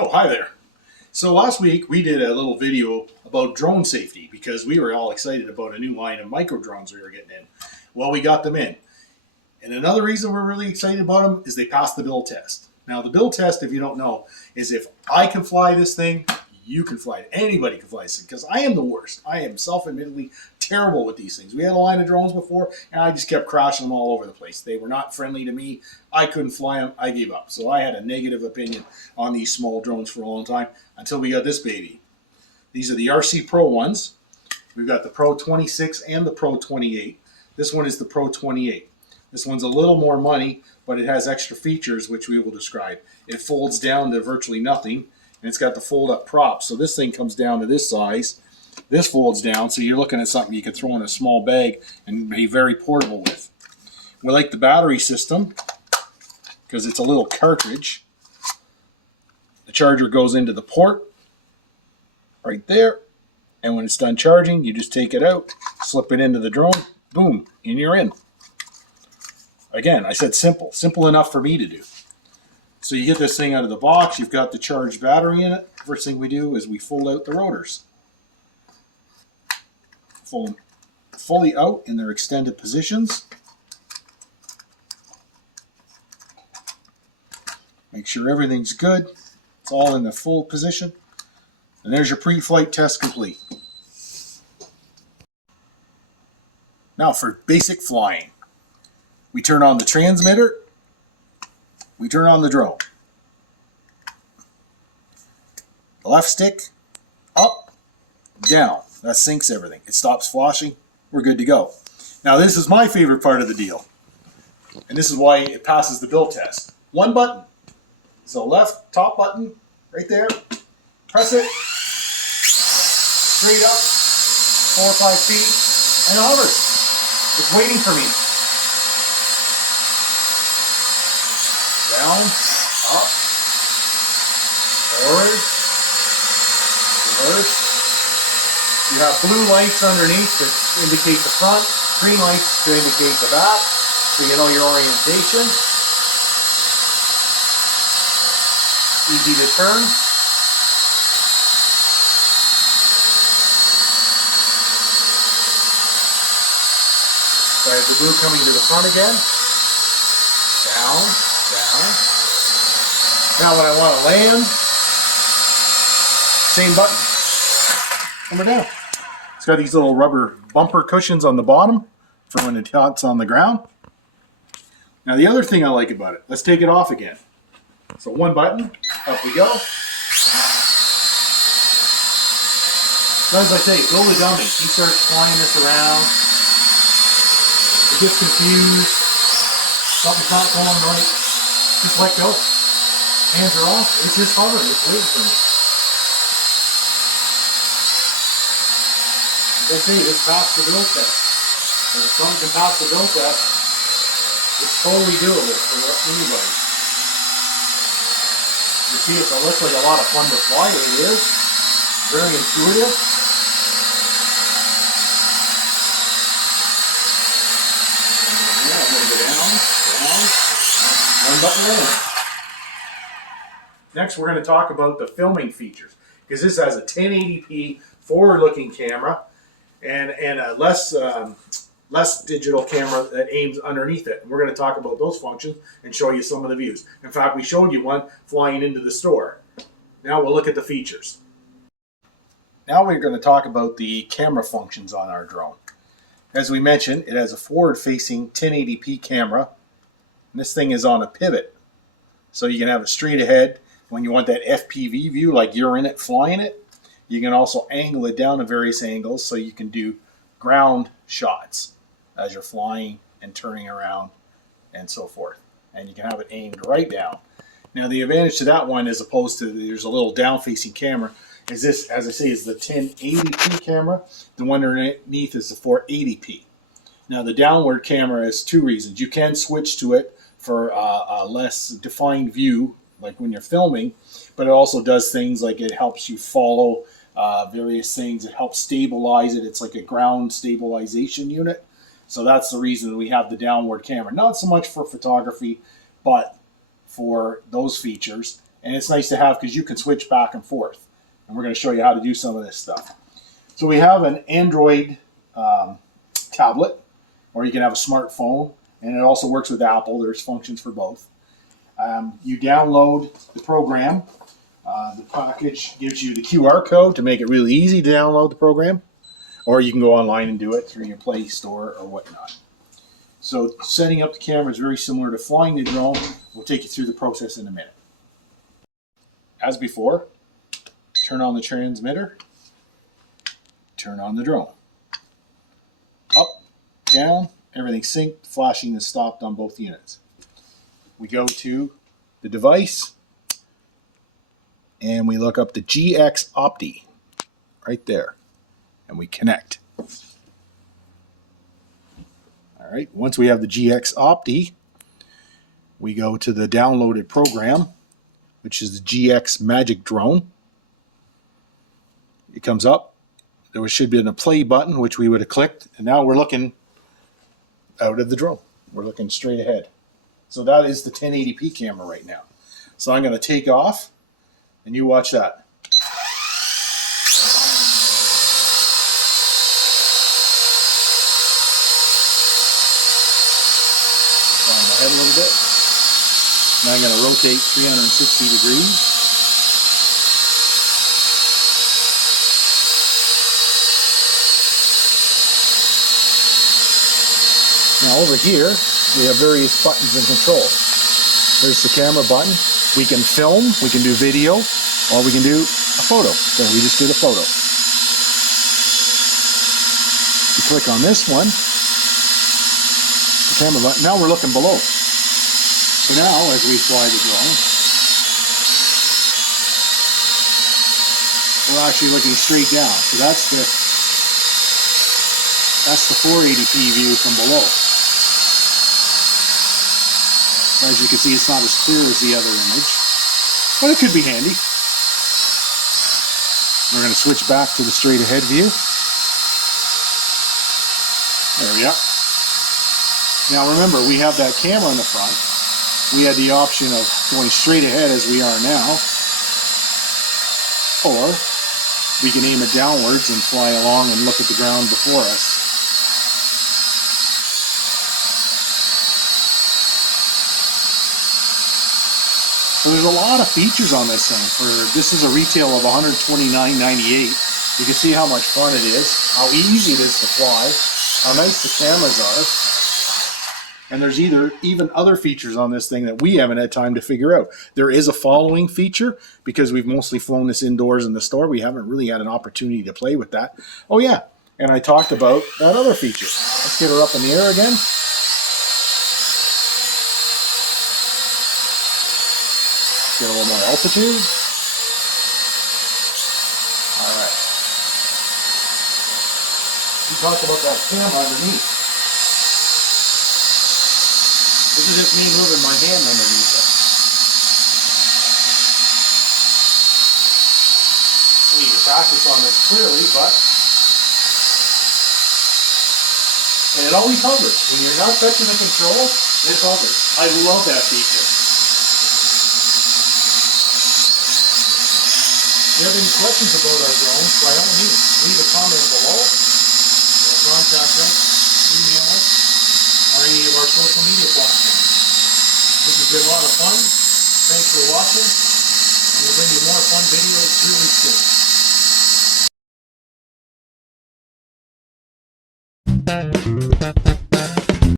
Oh, hi there. So last week we did a little video about drone safety because we were all excited about a new line of micro drones we were getting in. Well, we got them in. And another reason we're really excited about them is they passed the build test. Now the build test, if you don't know, is if I can fly this thing, you can fly it. Anybody can fly this thing because I am the worst. I am self-admittedly terrible with these things. We had a line of drones before and I just kept crashing them all over the place. They were not friendly to me. I couldn't fly them. I gave up. So I had a negative opinion on these small drones for a long time until we got this baby. These are the RC Pro ones. We've got the Pro 26 and the Pro 28. This one is the Pro 28. This one's a little more money, but it has extra features which we will describe. It folds down to virtually nothing. And it's got the fold-up prop. So this thing comes down to this size. This folds down, so you're looking at something you could throw in a small bag and be very portable with. We like the battery system because it's a little cartridge. The charger goes into the port right there. And when it's done charging, you just take it out, slip it into the drone, boom, and you're in. Again, I said simple. Simple enough for me to do. So you get this thing out of the box, you've got the charged battery in it. First thing we do is we fold out the rotors. Fold them fully out in their extended positions. Make sure everything's good. It's all in the full position. And there's your pre-flight test complete. Now for basic flying. We turn on the transmitter. We turn on the drone. The left stick, up, down. That syncs everything. It stops flashing. We're good to go. Now this is my favorite part of the deal. And this is why it passes the build test. One button. So left top button, right there. Press it. Straight up, 4 or 5 feet, and it hovers. It's waiting for me. Down, up, forward, reverse. You have blue lights underneath to indicate the front, green lights to indicate the back, so you know your orientation. Easy to turn. So I have the blue coming to the front again. Down, down. Now when I want to land, same button. And we're down. It's got these little rubber bumper cushions on the bottom for when it's on the ground. Now the other thing I like about it, let's take it off again. So one button, up we go. So as I say, go the dummy. He starts flying this around. It gets confused. Something's not going right. Just let go. Hands are off. It's just hovering. It's waiting for me. As I say, this passed the build test. And if something can pass the build test, it's totally doable for anybody. You see, it looks like a lot of fun to fly. It is. Very intuitive. Yeah, I'm going to go down, down. One button down. Next, we're going to talk about the filming features. Because this has a 1080p forward-looking camera and a less digital camera that aims underneath it. And we're going to talk about those functions and show you some of the views. In fact, we showed you one flying into the store. Now we'll look at the features. Now we're going to talk about the camera functions on our drone. As we mentioned, it has a forward-facing 1080p camera. And this thing is on a pivot. So you can have it straight ahead when you want that FPV view, like you're in it flying it. You can also angle it down to various angles so you can do ground shots. as you're flying and turning around and so forth. And you can have it aimed right down. Now the advantage to that one, as opposed to there's a little down-facing camera, is this, as I say, is the 1080p camera. The one underneath is the 480p. Now the downward camera is two reasons. You can switch to it for a less defined view, like when you're filming, but it also does things like it helps you follow various things. It helps stabilize it. It's like a ground stabilization unit. So that's the reason we have the downward camera. Not so much for photography, but for those features. And it's nice to have because you can switch back and forth. And we're going to show you how to do some of this stuff. So we have an Android tablet, or you can have a smartphone, and it also works with Apple. There's functions for both. You download the program. The package gives you the QR code to make it really easy to download the program, or you can go online and do it through your Play Store or whatnot. So setting up the camera is very similar to flying the drone. We'll take you through the process in a minute. As before, turn on the transmitter, turn on the drone. Up, down, everything synced, flashing is stopped on both units. We go to the device, and we look up the GX Opti right there, and we connect. All right, once we have the GX Opti, we go to the downloaded program, which is the GX Magic Drone. It comes up. There should be a play button, which we would have clicked, and now we're looking out of the drone. We're looking straight ahead. So that is the 1080p camera right now. So I'm going to take off, and you watch that. Turn my head a little bit. Now I'm going to rotate 360 degrees. Now over here, we have various buttons and controls. There's the camera button. We can film, we can do video, or we can do a photo. So we just did a photo. You click on this one, the camera button. Now we're looking below. So now, as we fly the drone, we're actually looking straight down. So that's the 480p view from below. As you can see, it's not as clear as the other image, but it could be handy. We're going to switch back to the straight ahead view. There we are. Now remember, we have that camera in the front. We had the option of going straight ahead as we are now, or we can aim it downwards and fly along and look at the ground before us. So there's a lot of features on this thing. This is a retail of $129.98. You can see how much fun it is, how easy it is to fly, how nice the cameras are. And there's even other features on this thing that we haven't had time to figure out. There is a following feature, because we've mostly flown this indoors in the store. We haven't really had an opportunity to play with that. Oh yeah, and I talked about that other feature. Let's get her up in the air again. Get a little more altitude. All right. We talked about that camera underneath. This is just me moving my hand underneath it. We need to practice on this clearly, but... And it always hovers. When you're not touching the control, it hovers. I love that feature. If you have any questions about our drones, by all means, leave a comment below, or contact us, email us, or any of our social media platforms. This has been a lot of fun. Thanks for watching, and we'll bring you more fun videos really soon.